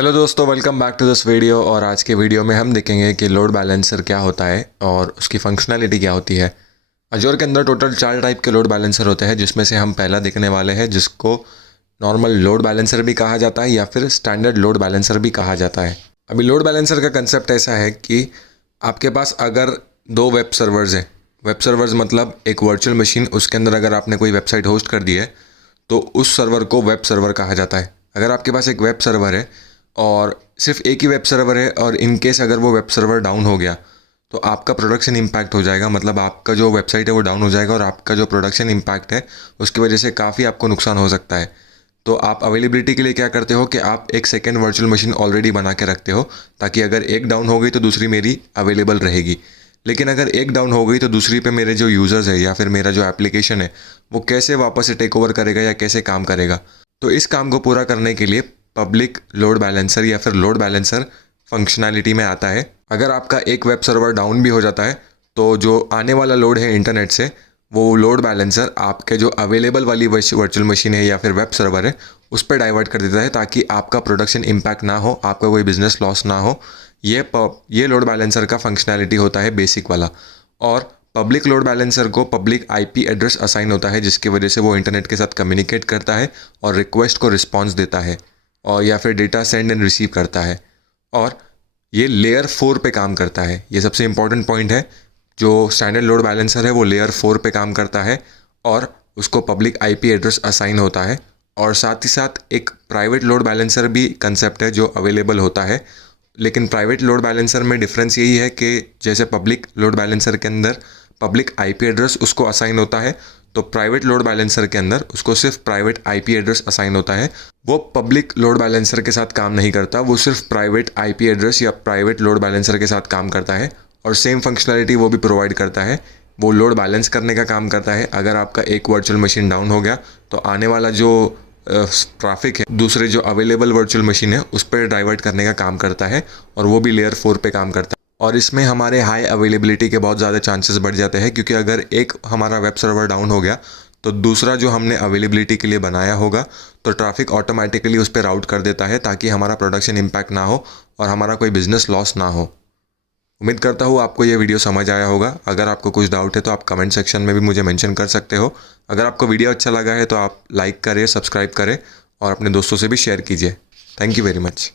Hello दोस्तों, welcome back to this video. और आज के वीडियो में हम देखेंगे कि लोड बैलेंसर क्या होता है और उसकी फंक्शनैलिटी क्या होती है। अजोर के अंदर टोटल 4 टाइप के लोड बैलेंसर होते हैं, जिसमें से हम पहला देखने वाले हैं जिसको नॉर्मल लोड बैलेंसर भी कहा जाता है या फिर स्टैंडर्ड लोड बैलेंसर भी कहा जाता है। अभी लोड बैलेंसर का कंसेप्ट ऐसा है कि आपके पास अगर 2 वेब सर्वर्स हैं, वेब सर्वर्स मतलब एक वर्चुअल मशीन, उसके अंदर अगर आपने कोई वेबसाइट होस्ट कर दी है तो उस सर्वर को वेब सर्वर कहा जाता है। अगर आपके पास एक वेब सर्वर है और सिर्फ एक ही वेब सर्वर है और इन केस अगर वो वेब सर्वर डाउन हो गया तो आपका प्रोडक्शन इम्पैक्ट हो जाएगा, मतलब आपका जो वेबसाइट है वो डाउन हो जाएगा और आपका जो प्रोडक्शन इम्पैक्ट है उसकी वजह से काफ़ी आपको नुकसान हो सकता है। तो आप अवेलेबिलिटी के लिए क्या करते हो कि आप एक सेकेंड वर्चुअल मशीन ऑलरेडी बना के रखते हो, ताकि अगर एक डाउन हो गई तो दूसरी मेरी अवेलेबल रहेगी। लेकिन अगर एक डाउन हो गई तो दूसरी पे मेरे जो यूज़र्स है या फिर मेरा जो एप्लीकेशन है वो कैसे वापस से टेक ओवर करेगा या कैसे काम करेगा। तो इस काम को पूरा करने के लिए पब्लिक लोड बैलेंसर या फिर लोड बैलेंसर फंक्शनैलिटी में आता है। अगर आपका एक वेब सर्वर डाउन भी हो जाता है तो जो आने वाला लोड है इंटरनेट से, वो लोड बैलेंसर आपके जो अवेलेबल वाली वर्चुअल मशीन है या फिर वेब सर्वर है उस पर डाइवर्ट कर देता है, ताकि आपका प्रोडक्शन इम्पैक्ट ना हो, आपका कोई बिजनेस लॉस ना हो। ये लोड बैलेंसर का फंक्शनैलिटी होता है बेसिक वाला। और पब्लिक लोड बैलेंसर को पब्लिक आईपी एड्रेस असाइन होता है, जिसकी वजह से वो इंटरनेट के साथ कम्युनिकेट करता है और रिक्वेस्ट को रिस्पॉन्स देता है और या फिर डेटा सेंड एंड रिसीव करता है। और ये लेयर 4 पे काम करता है। ये सबसे इंपॉर्टेंट पॉइंट है। जो स्टैंडर्ड लोड बैलेंसर है वो लेयर 4 पे काम करता है और उसको पब्लिक आईपी एड्रेस असाइन होता है। और साथ ही साथ एक प्राइवेट लोड बैलेंसर भी कंसेप्ट है जो अवेलेबल होता है। लेकिन प्राइवेट लोड बैलेंसर में डिफरेंस यही है कि जैसे पब्लिक लोड बैलेंसर के अंदर पब्लिक आईपी एड्रेस उसको असाइन होता है, तो प्राइवेट लोड बैलेंसर के अंदर उसको सिर्फ प्राइवेट आईपी एड्रेस असाइन होता है। वो पब्लिक लोड बैलेंसर के साथ काम नहीं करता, वो सिर्फ प्राइवेट आईपी एड्रेस या प्राइवेट लोड बैलेंसर के साथ काम करता है और सेम फंक्शनैलिटी वो भी प्रोवाइड करता है। वो लोड बैलेंस करने का काम करता है। अगर आपका एक वर्चुअल मशीन डाउन हो गया तो आने वाला जो ट्रैफिक है दूसरे जो अवेलेबल वर्चुअल मशीन है उस पर डाइवर्ट करने का काम करता है और वो भी लेयर 4 पे काम करता है। और इसमें हमारे हाई अवेलेबिलिटी के बहुत ज़्यादा चांसेस बढ़ जाते हैं, क्योंकि अगर एक हमारा वेब सर्वर डाउन हो गया तो दूसरा जो हमने अवेलेबिलिटी के लिए बनाया होगा तो ट्रैफिक ऑटोमेटिकली उस पर राउट कर देता है, ताकि हमारा प्रोडक्शन इम्पैक्ट ना हो और हमारा कोई बिजनेस लॉस ना हो। उम्मीद करता हूँ आपको ये वीडियो समझ आया होगा। अगर आपको कुछ डाउट है तो आप कमेंट सेक्शन में भी मुझे मेंशन कर सकते हो। अगर आपको वीडियो अच्छा लगा है तो आप लाइक करें, सब्सक्राइब करें और अपने दोस्तों से भी शेयर कीजिए। Thank you very much.